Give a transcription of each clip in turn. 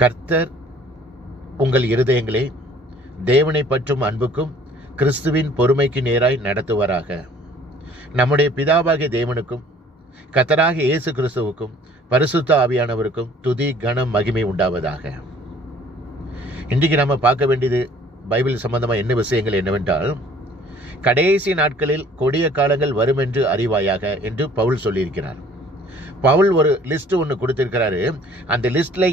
கர்த்தர் உங்கள் இருதயங்களை தேவனை பற்றும் அன்புக்கும் கிறிஸ்துவின் பொறுமைக்கு நேராய் நடத்துவாராக. நம்முடைய பிதாவாகிய தேவனுக்கும் கர்த்தராகிய இயேசு கிறிஸ்துவுக்கும் பரிசுத்த ஆவியானவருக்கும் துதி கனம் மகிமை உண்டாவதாக. இன்றைக்கு நம்ம பார்க்க வேண்டியது பைபிள் சம்பந்தமாக என்ன விஷயங்கள் என்னவென்றால், கடைசி நாட்களில் கொடிய காலங்கள் வரும் என்று அறிவாயாக என்று பவுல் சொல்லியிருக்கிறார். பவுல் ஒரு லிஸ்ட் ஒன்று கொடுத்திருக்கிறாரு. அந்த லிஸ்ட்ல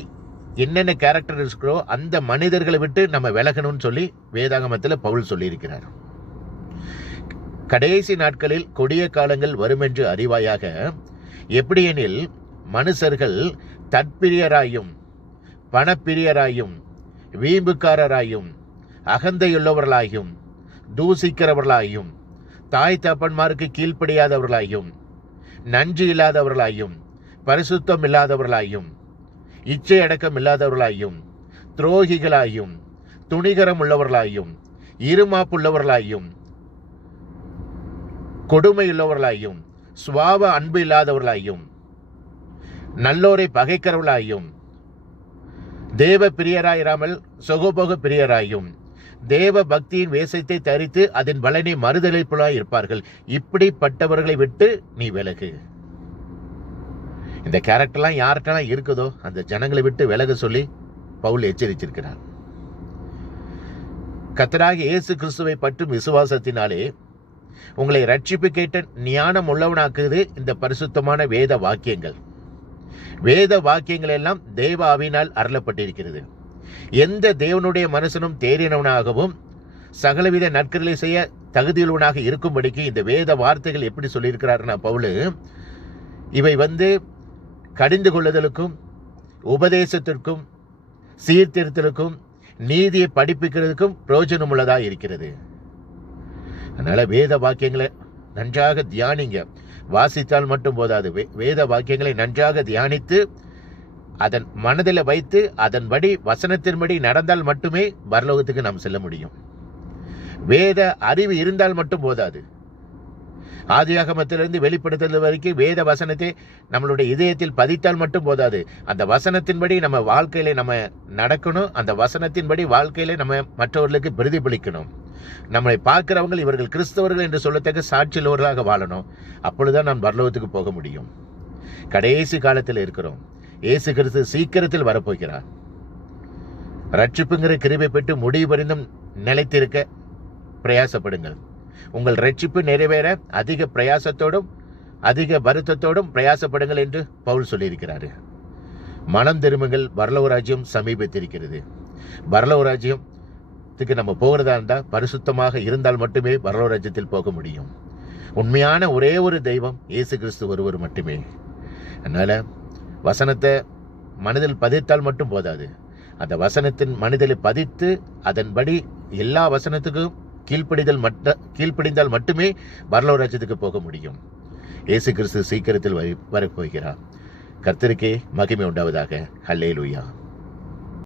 என்னென்ன கேரக்டர் இருக்கிறோ அந்த மனிதர்களை விட்டு நம்ம விலகணும்னு சொல்லி வேதாகமத்தில் பவுல் சொல்லியிருக்கிறார். கடைசி நாட்களில் கொடிய காலங்கள் வரும் என்று அறிவாயாக. எப்படியெனில், மனுஷர்கள் தற்பிரியராயும் பணப்பிரியராயும் வீம்புக்காரராயும் அகந்தையுள்ளவர்களாயும் தூசிக்கிறவர்களாயும் தாய் தகப்பன்மாருக்கு கீழ்ப்படியாதவர்களாயும் நன்றி இல்லாதவர்களாயும் பரிசுத்தம் இல்லாதவர்களாயும் இச்சை அடக்கம் இல்லாதவர்களாயும் துரோகிகளாயும் துணிகரம் உள்ளவர்களாயும் இருமாப்புள்ளவர்களாயும் கொடுமையுள்ளவர்களாயும் சுவாப அன்பு இல்லாதவர்களாயும் நல்லோரை பகைக்கிறவர்களாயும் தேவ பிரியராயிராமல் சொகோபோக பிரியராயும் தேவ பக்தியின் வேஷத்தை தரித்து அதன் பலனை மறுதலிப்புலாய் இருப்பார்கள். இப்படிப்பட்டவர்களை விட்டு நீ விலகு. இந்த கேரக்டர்லாம் யார்கிட்டலாம் இருக்குதோ அந்த ஜனங்களை விட்டு விலக சொல்லி பவுல் எச்சரித்திருக்கிறார். கர்த்தராகிய இயேசு கிறிஸ்துவை பற்றும் விசுவாசத்தினாலே உங்களை ரட்சிப்பு கேட்ட ஞானம் உள்ளவனாக்குது இந்த பரிசுத்தமான வேத வாக்கியங்கள். வேத வாக்கியங்கள் எல்லாம் தேவ ஆவியினால் அருளப்பட்டிருக்கிறது. எந்த தேவனுடைய மனுஷனும் தேறினவனாகவும் சகலவித நற்கிரியை செய்ய தகுதியுள்ளவனாக இருக்கும்படிக்கு இந்த வேத வார்த்தைகள் எப்படி சொல்லியிருக்கிறாருன்னா பவுல், இவை கடிந்து கொள்ளுதலுக்கும் உபதேசத்திற்கும் சீர்திருத்தலுக்கும் நீதியை படிப்பிக்கிறதுக்கும் பிரயோஜனம் உள்ளதாக இருக்கிறது. அதனால வேத வாக்கியங்களை நன்றாக தியானிங்க. வாசித்தால் மட்டும் போதாது, வேத வாக்கியங்களை நன்றாக தியானித்து அதன் மனதில் வைத்து அதன்படி வசனத்தின்படி நடந்தால் மட்டுமே பரலோகத்துக்கு நாம் செல்ல முடியும். வேத அறிவு இருந்தால் மட்டும் போதாது. ஆதியாகமத்திலிருந்து வெளிப்படுத்துறது வரைக்கும் வேத வசனத்தை நம்மளுடைய இதயத்தில் பதித்தால் மட்டும் போதாது. அந்த வசனத்தின்படி நம்ம வாழ்க்கையில நம்ம நடக்கணும். அந்த வசனத்தின்படி வாழ்க்கையில நம்ம மற்றவர்களுக்கு பிரதிபலிக்கணும். நம்மளை பார்க்கிறவங்க இவர்கள் கிறிஸ்தவர்கள் என்று சொல்லத்தக்க சாட்சியுள்ளவர்களாக வாழணும். அப்பொழுதுதான் நாம் பரலோகத்துக்கு போக முடியும். கடைசி காலத்தில் இருக்கிறோம். இயேசு கிறிஸ்து சீக்கிரத்தில் வரப்போகிறார். ரட்சிப்புங்கிற கிருபை பெற்று முடிவு பரிந்தும் நிலைத்திருக்க பிரயாசப்படுங்கள். உங்கள் ரட்சிப்பு நிறைவேற அதிக பிரயாசத்தோடும் அதிக வருத்தத்தோடும் பிரயாசப்படுங்கள் என்று பவுல் சொல்லியிருக்கிறார். மனம் திரும்புங்கள், பரலோக ராஜ்யம் சமீபத்திருக்கிறது. பரலோக ராஜ்யத்துக்கு நம்ம போகிறதா இருந்தால் பரிசுத்தமாக இருந்தால் மட்டுமே பரலோக ராஜ்யத்தில் போக முடியும். உண்மையான ஒரே ஒரு தெய்வம் இயேசு கிறிஸ்து ஒருவர் மட்டுமே. அதனால வசனத்தை மனதில் பதித்தால் மட்டும் போதாது. அந்த வசனத்தின் மனதில் பதித்து அதன்படி எல்லா வசனத்துக்கும் கீழ்ப்படிந்தால் மட்டுமே பரலோக ராஜ்யத்துக்கு போக முடியும். இயேசு கிறிஸ்து சீக்கிரத்தில் வரப்போகிறார். கர்த்தருக்கே மகிமை உண்டாவதாக. ஹல்லேலூயா.